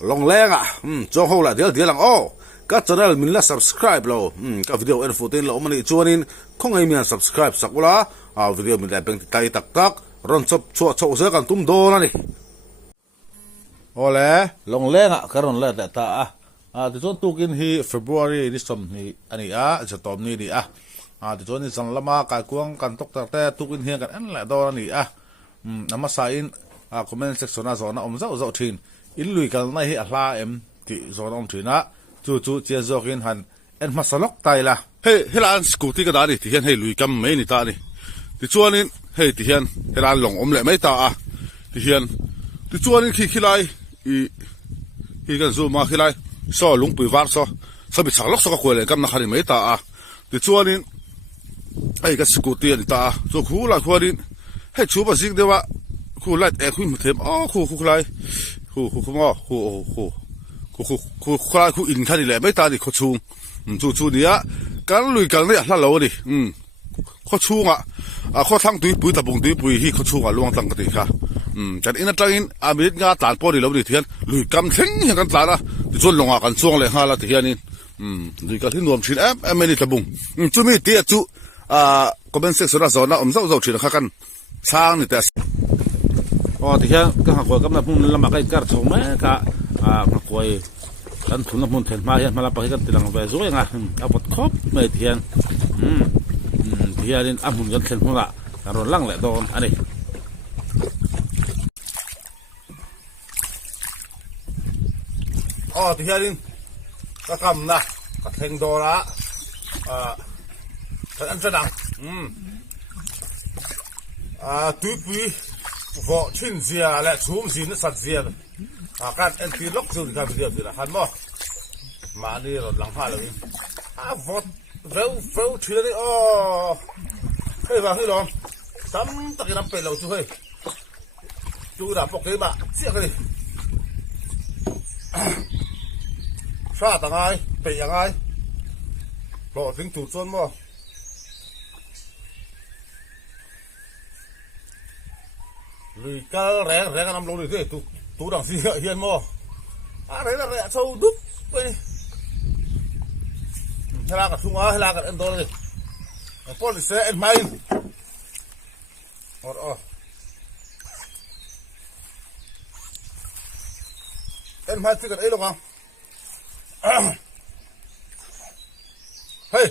long leng à cho hậu lại điều lang các channel mình là subscribe lo các video info tin lo mani chuanin không ai mình subscribe sakula video mình lại beng tay tak tak ron chop chua chau se kan tum do na ni ole long leng à karon la ta ti chon tukin hi February ni som ni ani jatom ni ti chon ni sang lama ka kuang kan tok tak te tukin hi kan an la do ni nama sa in comment section zona zau thin in lui kal nai hi hla em ti zona thina chu chia zokin han en masalok taila helan scooty ka dani ti hian hei lui kam mai ni ta ni ti chuanin hei ti hian helan long le mai ta ti hian ti chuanin khilai hi kan zuma khilai so lungpui war so bi chaklok so ka khole kam na khari mai ta ti chuanin hei ka scooty ani ta so khula khwarin hei chu ba zik dewa khu light e khu mu them khu lai khu ngo khu khai khu in khani le mai ta ni kho chung chu nia kan lui kan ne hla lo ni kho chunga kho thang tui pui ta bung tui pui hi kho chunga luang tang ka ti kha kan ina tangin amit nga tan po ni lo ni thian lui kam thleng hi kan tlara ti chon longa kan chuang le hala ti hianin lui ka nuam thin em ni ta bung chu mi ti chu comment section na zona zau thin kha kan sang ni ta thì hiện các hàng quầy cắm là phun làm cái card số mấy cả hàng quầy ăn thun là phun thèn mai hiện mà là phải cái tiền làm về rồi nghe bật khóc mấy tiền thì hiện ăn phun cái thèn phun lại rồi lăng lại đòn anh đi thì hiện các cầm nè các thèn đồ lá các ăn cho đắng túi quý vợ chuyên gia lại xuống gì nó sạch gì các anh tí lốc rồi cái video gì là hắn mò mà đi rồi lắng pha rồi vợ véo chuyện đấy hey vào hey rồi tắm tao cái nắm bể lầu chú đã bọc cái bạn giết cái đi sao tao ai bể yang ai bỏ tính tụt chân mò lùi cá rẻ cái năm lô này thế tú đằng gì hiền mò đấy là rẻ sâu đúc đây hay là cả sung hay là cả em to đây police em mai em mai thì cái ấy đâu không hey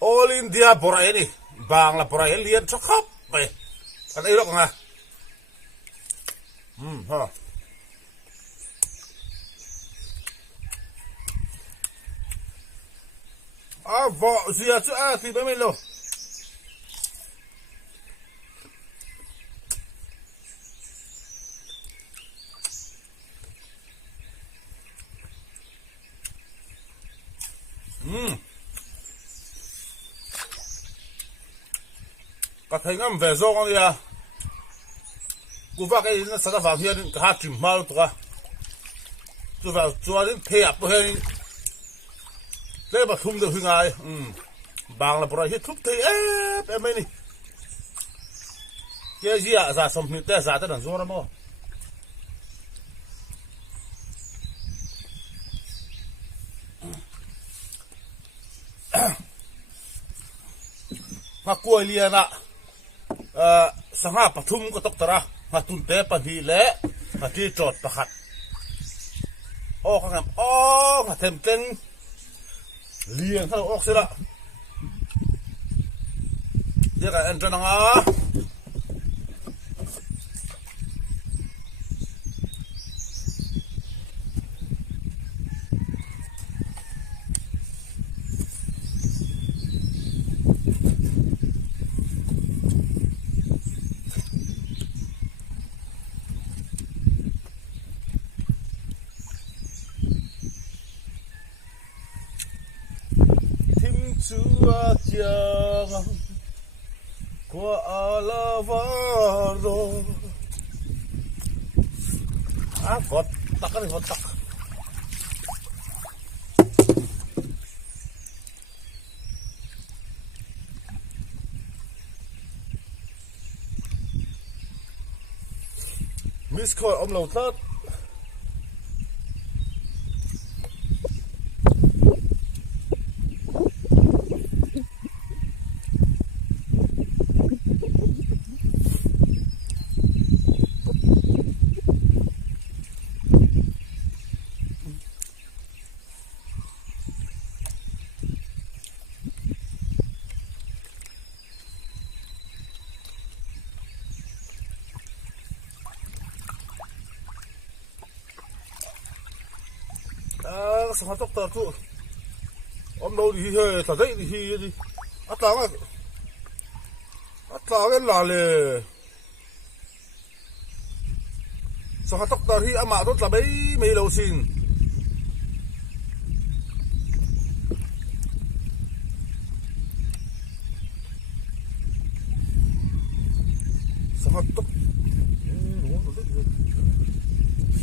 all India borai ni bang là borai liền chắc khóc vậy cái ấy đâu à ha vợ gì chứ thì mấy mình luôn các thầy ngắm về rong con đi cú vác cái nó sao vào hiện cả hai chìm mau tụi tôi vào cho đến thề áp hay thế mà không được hình ai bằng là bây giờ thúc thề em ấy này cái gì ra xong thì té ra tới đằng rồi mà cua liền sang ha pathum ko toktora tun te pa hi le ti trot pakhat khangam them teng liền thao ok sela dia ka en tananga Chúa Cha của Alvaro vọt tắc cái này vọt tắc miss call ông lầu tớt sang tóc tờ tụ ông đâu đi hơi thở dậy đi đi ắt cái là lề sang tóc tờ thì ama tốt là mấy mấy lâu xin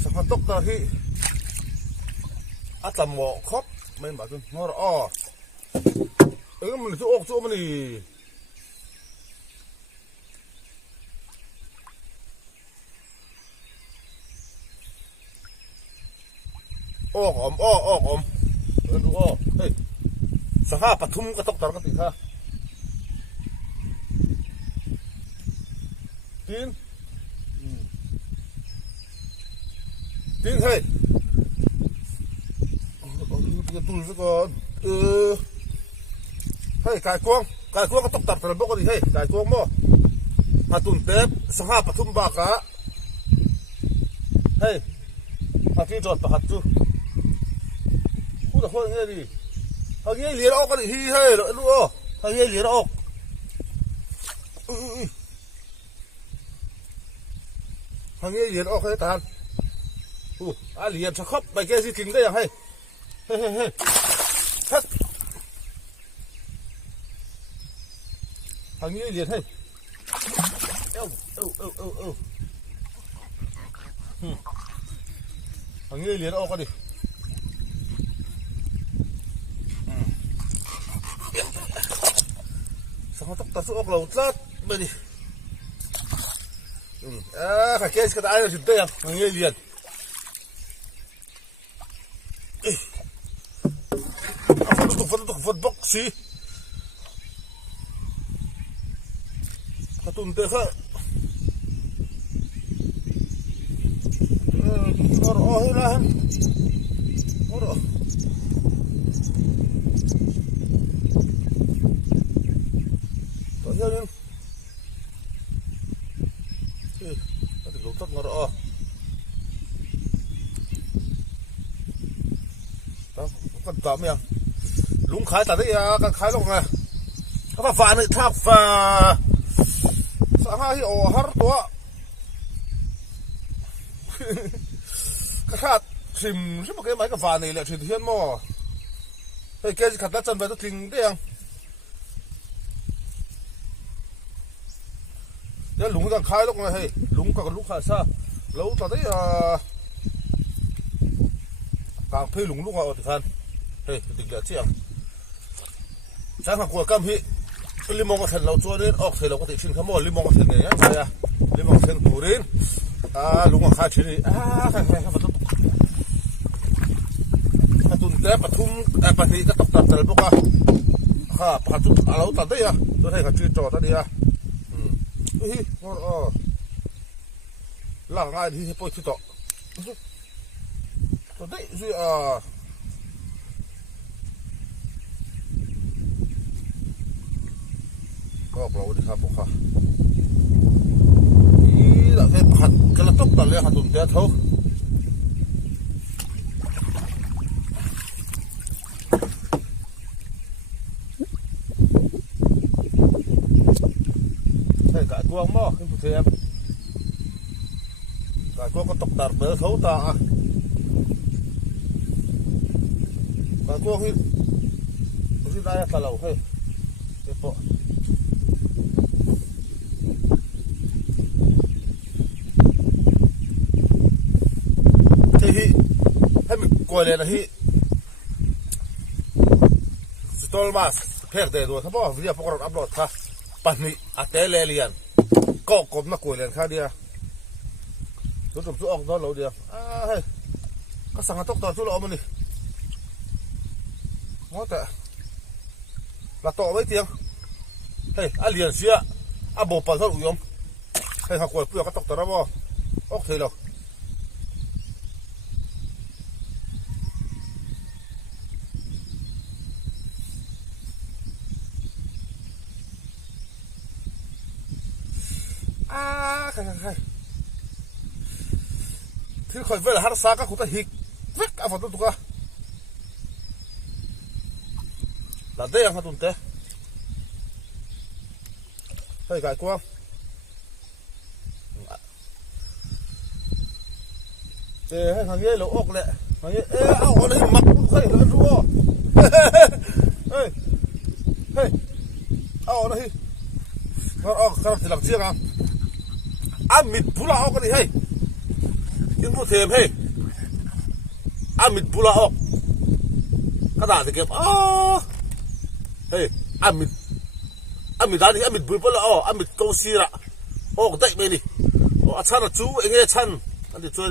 sang tóc tờ thì ắt là mỏ khóc mình bảo tôi nó rõ mình chỗ mình đi ôm đúng hey sao ha bắt thum cái tóc tao cái gì ha tin hey cái túi cái con hey cái cuông cái tóc tao cái bốc đi hey cái cuông mo hạt tun tép sao ha bắt thum bạc á hey hạt kia trộn hạt chú thôi nghe đi thằng nghe liền ốc cái gì hi hay rồi luôn thằng nghe liền ốc thằng nghe liền ốc cái tàn liền sao khóc bài kia gì kính đây à hay thắt thằng nghe liền hay thằng nghe liền ốc cái đi sao tóc ta xuống lầu lát bây đi phải kia cái ai là chuyện tệ à nghe liền phật bốc xí cái tuần tệ khác nó rõ hết ra nó rõ cho nên cái lỗ tóc nó rõ đó con tóm miệng lúng khái tại đấy cái khái lông này các bạn này tháp và sáng hai ổ hất quá cái hạt chìm chứ một cái máy cái vàn này lại chuyển thiên mò cái gì khát chân về tôi trình đấy không cái lúng ra khai lúc này hay lúng cả lúc khai xa lâu cho đấy càng phê lúng lúc họ thì khan hey đừng để chiang sáng hàng của cam hi limong cái thần lâu cho đến ốc thì lâu có thể xin khám mồi limong cái thần này nhá à limong thần thủ đến lúng khai chuyện này khai phát tuần tép phát thum phát thì cái tóc tạt từ bốc phát chút lâu tạt đấy tôi thấy cái chuyện trò đó đi là ngay thì bôi chút tôi đấy duy có bao nhiêu bốc ha ý là cái là tóc tạt lên hạt tùng tép thôi cái cuông mò cái phụ thêm cái cuông có tóc tạt bớ thấu ta cái cuông thì đây là lẩu thôi cái bộ thì hay mình coi lên là hi stolmas phèn để rồi thằng bò video phô còn upload ha pani atele liền có cốm nó cùi liền khác đi tôi chụp chỗ đó lâu đi hay cái sáng tóc tao chỗ lọ mình đi ngó tệ là to mấy tiếng hey liền xía bộ phần sao đủ không hay học quay cái tóc tao đó bò ốc thì đâu khai thì khỏi về là hát xa các cụ ta hít vết cả phần tôi tụi là đây ang hatun te hey kai kuang te hay thằng kia lỗ ốc lẹ thằng kia ê áo ở đây mặc khơi là rùa hey hey áo ở đây áo cái thì làm chiếc à ăn mít pula áo cái gì hey in phụ thêm hey ăn mít pula áo cái nào thì kẹp hey ăn mít đá thì ăn mít pula áo ăn mít câu xì ra đấy bên đi chăn là chú anh nghe chăn anh thì chơi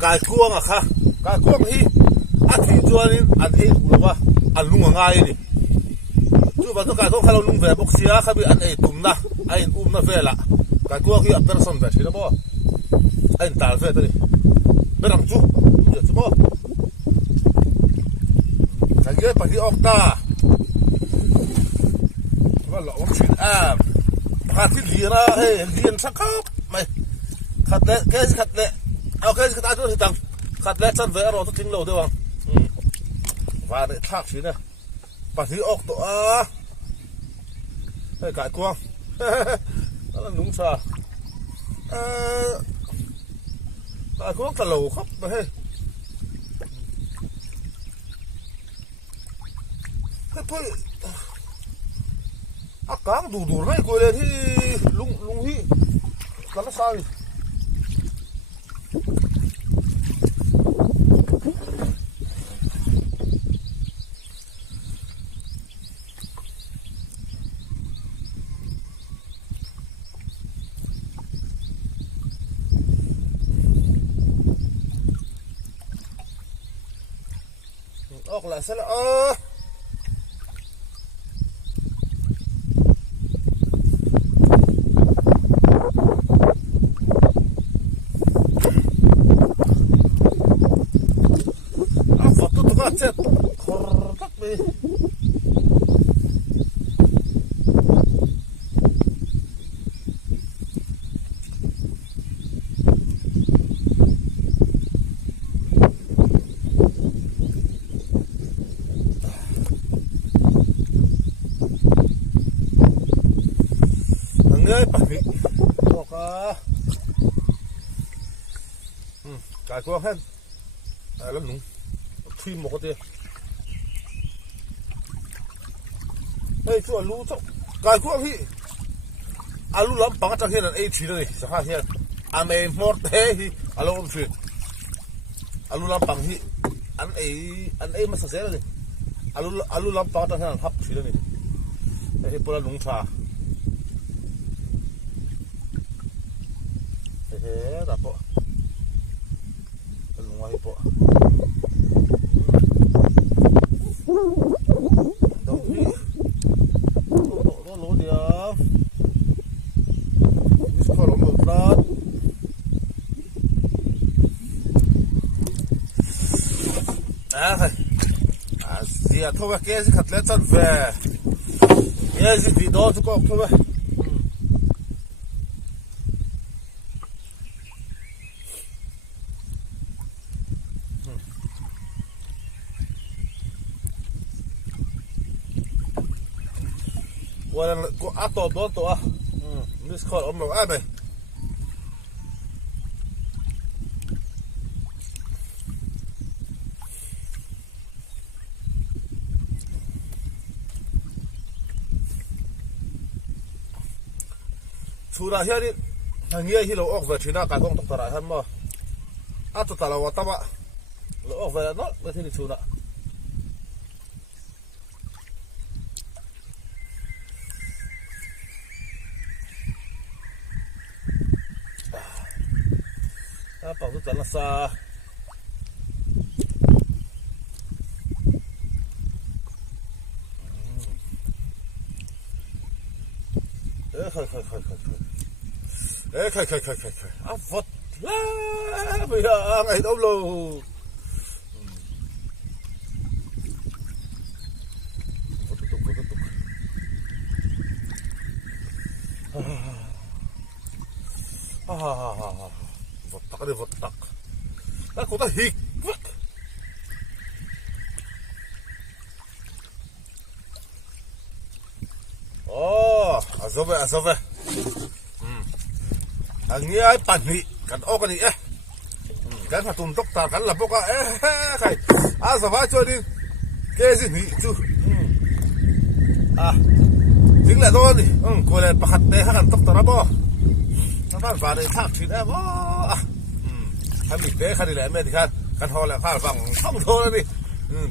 cái cuông à kha cái cuông hi anh thì chơi đi anh ấy cũng là anh lung ngay đi chú bảo tôi cái tôi khai lung về bốc xia khai bị anh ấy tụm na anh na về là cái cuông hi anh son về thì nó bỏ anh tạt về đây bên đằng chú giờ chú bỏ cái gì phải đi ốc ta cái lỗ chuyện hạt thì lìa ra hey liền sắc khóc mày khát lệ cái gì khát lệ cái gì khát tôi thì tăng khát lệ chân vẽ rồi tôi tính lâu được không và để thác xí này bà thì ốc tổ đây cái cuông đó là đúng sao cái cuông cả lầu khóc mà hey cái thôi cáng đủ này coi lên thì lung hi nó sao đi ốc lại sẽ là chết khổ tắc đi thằng ấy phải bị một cái cuông hết lắm đúng phim một cái đây chú lú chốc cái cuông hi lú lắm bằng cái hiện là ấy chỉ đây sao ha hiện em mort thế hi lú lắm chuyện lú lắm bằng hi anh ấy mà sao thế này lú lắm bằng cái hiện hấp chỉ đây đây bữa nung trà thế đã bộ nung ai bộ đâu đi nó lố đi mis có lắm được đó gì thôi cái gì khát lẽ chân về cái gì đi đó chú có thôiวันนั้นก็ตัวมิสคอลอมเราไปชูราเฮียนี่ทางเงี้ยที่เราออกเวทีน่าการคงตกตลาดฮันมาตัวตลาดวัดตะบะเราออกเวทีนั่นเวทีนี่ชูราเป่าทุกจันทร์ซาค่อยฟดไม่ยังไงต้องรู้ฟดตุกvọt tắc đi vọt tắc đã có ta hít vứt zo ve anh nghe ai bản nhị cần ô cái gì ấy cái mà tùng tóc ta cắn là bốc à cái giờ vai chơi đi cái gì nhị chú chính là thôi đi cô này bắt tay hắn tóc ta bó nó phải vào đây thác thịt em hắn bị té khăn đi lại mẹ thì khăn ho lại khăn vàng không thôi đi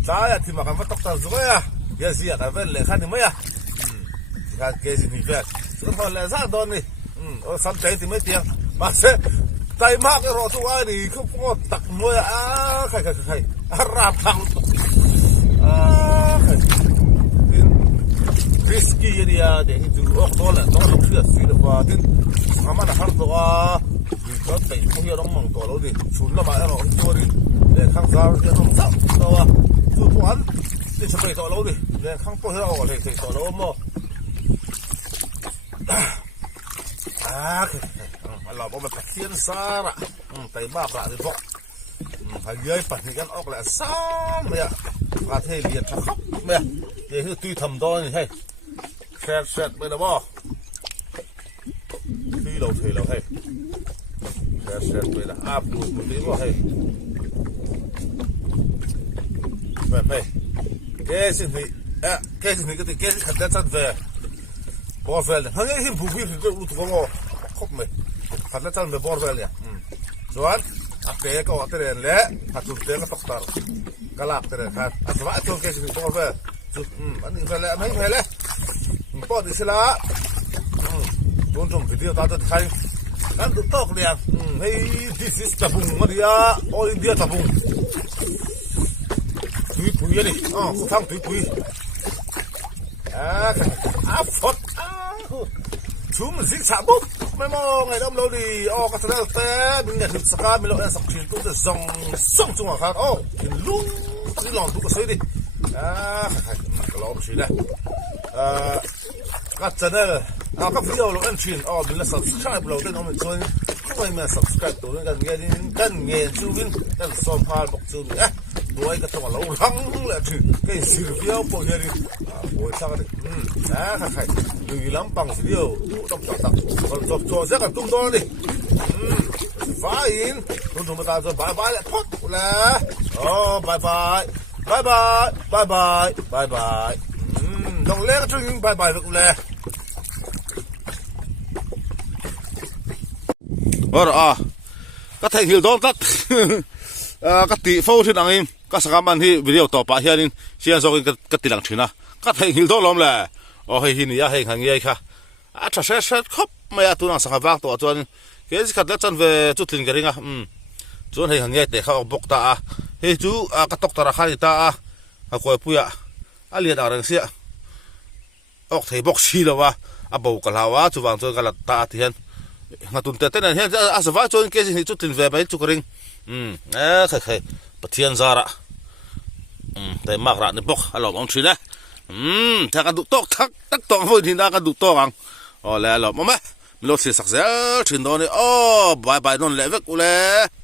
trái thì mà cái tóc ta rồi cái gì cái bên lại khăn thì mấy cái gì nhị vậy cứ ho lại ra đòn đi sắm trái thì mấy tiếng mà sẽ tay mắc cái rổ tu ai thì không có tặc môi khai ra thằng risky đi để từ ốc đó là nó không được suy được và đến mà là hàng đó thì có thể không hiểu nó mỏng to đâu đi xuống là mà nó to đi để khang ra thì nó sắp đâu cứ quán thì chụp to lâu đi để khang to hiểu rồi thì to lâu màเราบอกว่าเทียนซาระแต่บ้าปลาที่พกหายเยอะปัดนี่กันออกแหละซ้ำเนี่ยปลาเทเลียนชักครับเนี่ยเดี๋ยวตุ้ยทำตอนนี่ให้แชร์ไปแล้วบ่ตุ้ยเราเทเราให้แชร์ไปแล้วอาบดูมันดีบ่ให้แบบให้แกสิ่งนี้ก็ติแกสิ่งขัดแย้งจัดเวบอร์เวลทั้งนี้หิมผู้พิจารณารู้ตัวว่าครบไหมขัดแย้งจัดเวบอร์เวลเนี่ยส่วนเตะก็เตะเละถ้าจุดเตะก็ตกตาก็ลากเตะครับส่วนตัวแกสิ่งบอร์เวลจุดอันนี้เวลาไม่เวลาปอดอิสระโดนวิดีโอตาตัวไทยนั่นตัวตอกเลยเฮ้ย this is ตะบุงมาดิอ่ะโอ้อินเดียตะบุงตุยนี่เขาทำตุยฟดชูมันซิกสาบุไม่มองไงน้ำเราดีก็แสดงแต่เป็นไงถึงสกัดไม่เราสักชิ้นตัวจะส่งจังหวะครับกินลุ้งนี่ลองดูก็สวยดิก็ลองชินะก็จะเนี่ยก็วิดีโอเราอันชินมีละ subscribe เราได้น้องมันชวนทำไมมา subscribe ตัวนั้นกันเงี้ยจูบินกันซ้อมพาบอกจูบินด้วยก็ต้องเราลังเลยถึงก็สิบเดียวพอเฮียดิโอ้ยช่างเลยใครดูลำปังสิเดียวต้องตักจบโชว์เสียกันตุ้มตัวดิฟ้าอินตุ้มมาตาจนบายแล้วพักแล้วบายต้องเล่นก็ช่วยยิงบายไปกูเลยก็แทงหิวโดนตัดก็ตีโฟล์ที่นั่งอิมก็สักมันที่วิดีโอต่อไปเฮียนี่เชียร์โซกินก็ตีหลังถือนะก็แทงหิวโดนล้มแหละให้หินนี่ให้หางเงี้ยค่ะถ้าเช็ดครบไม่เอาตัวนั่งสักบ้างตัวจวนเกี่ยขัดแล้วจนเวจุดลิงกระดิ่งจวนให้หางเงี้ยแต่เขาบกตาให้จูกระตกตาราคาตาคอยปุยเลียดอะไรเสียออกไทยบกชีแล้ววะบอกกันแล้วว่าจูวางจนกันละตาที่เห็นงาตุนเต้นนั่นเห็นสบายจนเกี่ยสิจุดลิงเวไปจุกริงใครปะเทียนซาระแต่มากระนี่บกเราลองชินะถ้ากันดูโต๊ะตักโต๊ะพวกที่น่ากันดูโต๊ะกันแล้วเราไม่รู้สิสักเสียชินโดนี่บายนนเล็กกูเลย